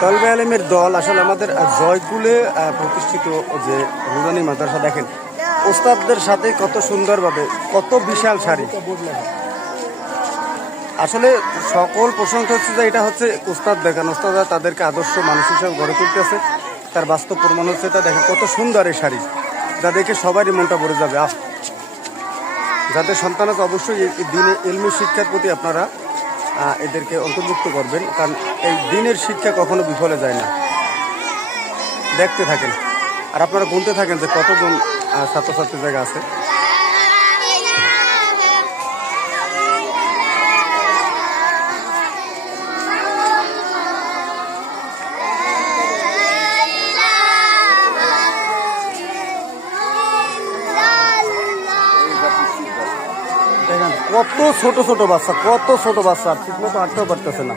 তলবে আলেমের দল আসলে আমাদের জয়কুলে প্রতিষ্ঠিত যে নুরানি মাদ্রাসা, দেখেন ওস্তাদদের সাথে কত সুন্দরভাবে, কত বিশাল সারি। আসলে সকল প্রশংসা হচ্ছে যে এটা হচ্ছে ওস্তাদ, দেখেন ওস্তাদরা তাদেরকে আদর্শ মানুষ হিসেবে গড়ে তুলতেছে, তার বাস্তব প্রমাণ হচ্ছে তা। দেখেন কত সুন্দর এই শাড়ি, যা দেখে সবারই মনটা ভরে যাবে। যাদের সন্তান আছে অবশ্যই এই দিনে ইলমি শিক্ষার প্রতি আপনারা এদেরকে অন্তর্ভুক্ত করবেন, কারণ এই দিনের শিক্ষা কখনো বিফলে যায় না। দেখতে থাকেন আর আপনারা গুনতে থাকেন যে কতজন ছাত্রছাত্রী জায়গা আছে। দেখেন কত ছোট ছোট বাচ্চা, কত ছোট বাচ্চা, ঠিক মতো হাঁটতেও পারতেছে না।